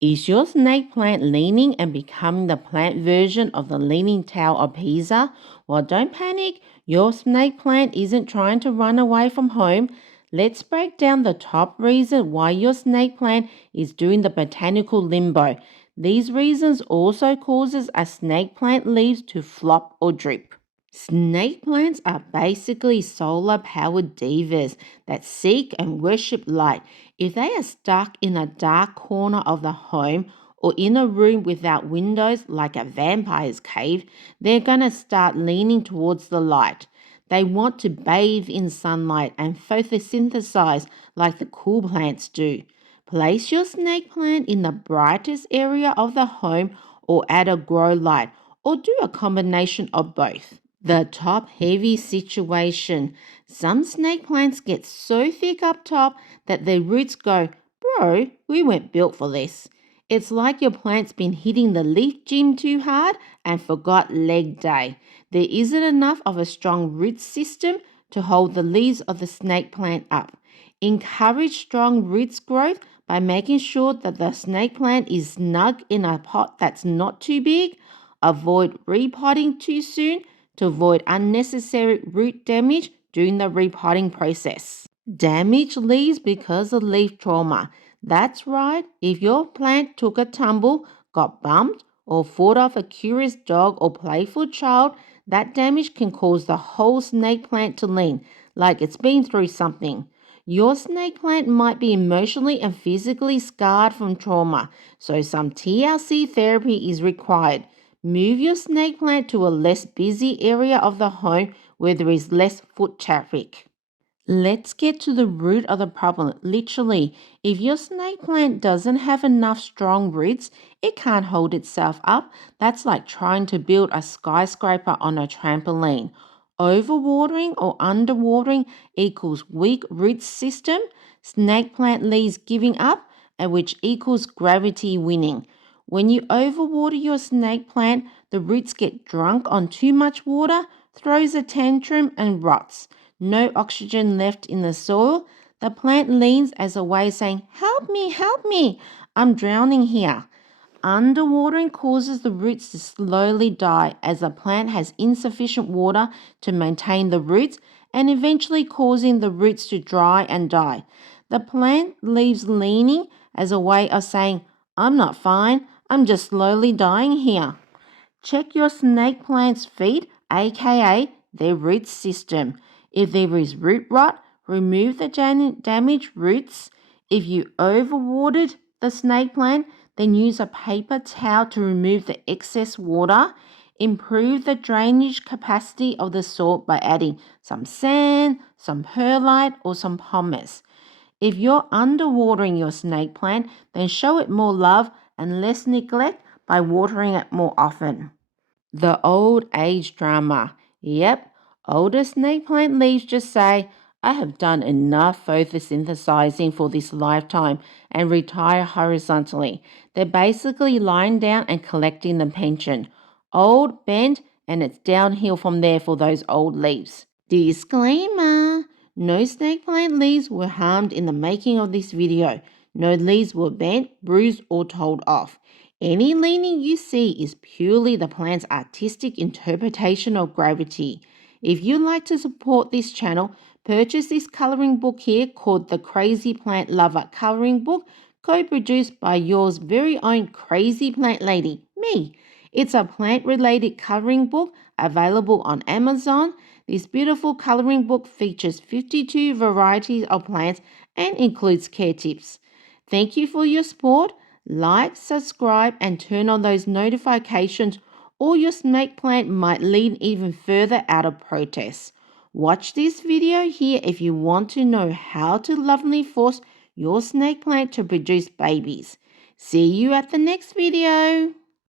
Is your snake plant leaning and becoming the plant version of the Leaning Tower of Pisa? Well, don't panic. Your snake plant isn't trying to run away from home. Let's break down the top reason why your snake plant is doing the botanical limbo. These reasons also causes a snake plant leaves to flop or droop. Snake plants are basically solar powered divas that seek and worship light. If they are stuck in a dark corner of the home or in a room without windows like a vampire's cave, they're going to start leaning towards the light. They want to bathe in sunlight and photosynthesize like the cool plants do. Place your snake plant in the brightest area of the home or add a grow light or do a combination of both. The top heavy situation. Some snake plants get so thick up top that their roots go, bro, we weren't built for this. It's like your plant's been hitting the leaf gym too hard and forgot leg day. There isn't enough of a strong root system to hold the leaves of the snake plant up. Encourage strong roots growth by making sure that the snake plant is snug in a pot that's not too big. Avoid repotting too soon to avoid unnecessary root damage during the repotting process. Damaged leaves because of leaf trauma. That's right, if your plant took a tumble, got bumped, or fought off a curious dog or playful child, that damage can cause the whole snake plant to lean, like it's been through something. Your snake plant might be emotionally and physically scarred from trauma, so some TLC therapy is required. Move your snake plant to a less busy area of the home where there is less foot traffic. Let's get to the root of the problem. Literally, if your snake plant doesn't have enough strong roots, it can't hold itself up. That's like trying to build a skyscraper on a trampoline. Overwatering or underwatering equals weak root system, snake plant leaves giving up, and which equals gravity winning. When you overwater your snake plant, the roots get drunk on too much water, throws a tantrum, and rots. No oxygen left in the soil. The plant leans as a way saying, help me, I'm drowning here. Underwatering causes the roots to slowly die as the plant has insufficient water to maintain the roots and eventually causing the roots to dry and die. The plant leaves leaning as a way of saying, I'm not fine, I'm just slowly dying here. Check your snake plant's feet, aka their root system. If there is root rot, remove the damaged roots. If you overwatered the snake plant, then use a paper towel to remove the excess water. Improve the drainage capacity of the soil by adding some sand, some perlite, or some pumice. If you're underwatering your snake plant, then show it more love and less neglect by watering it more often. The old age drama. Yep, older snake plant leaves just say, I have done enough photosynthesizing for this lifetime and retire horizontally. They're basically lying down and collecting the pension. Old, bent, and it's downhill from there for those old leaves. Disclaimer. No snake plant leaves were harmed in the making of this video. No leaves were bent, bruised, or told off. Any leaning you see is purely the plant's artistic interpretation of gravity. If you'd like to support this channel, purchase this coloring book here called the Crazy Plant Lover Coloring Book, co-produced by yours very own Crazy Plant Lady, me. It's a plant-related coloring book available on Amazon. This beautiful coloring book features 52 varieties of plants and includes care tips. Thank you for your support. Like, subscribe, and turn on those notifications, or your snake plant might lean even further out of protest. Watch this video here if you want to know how to lovingly force your snake plant to produce babies. See you at the next video.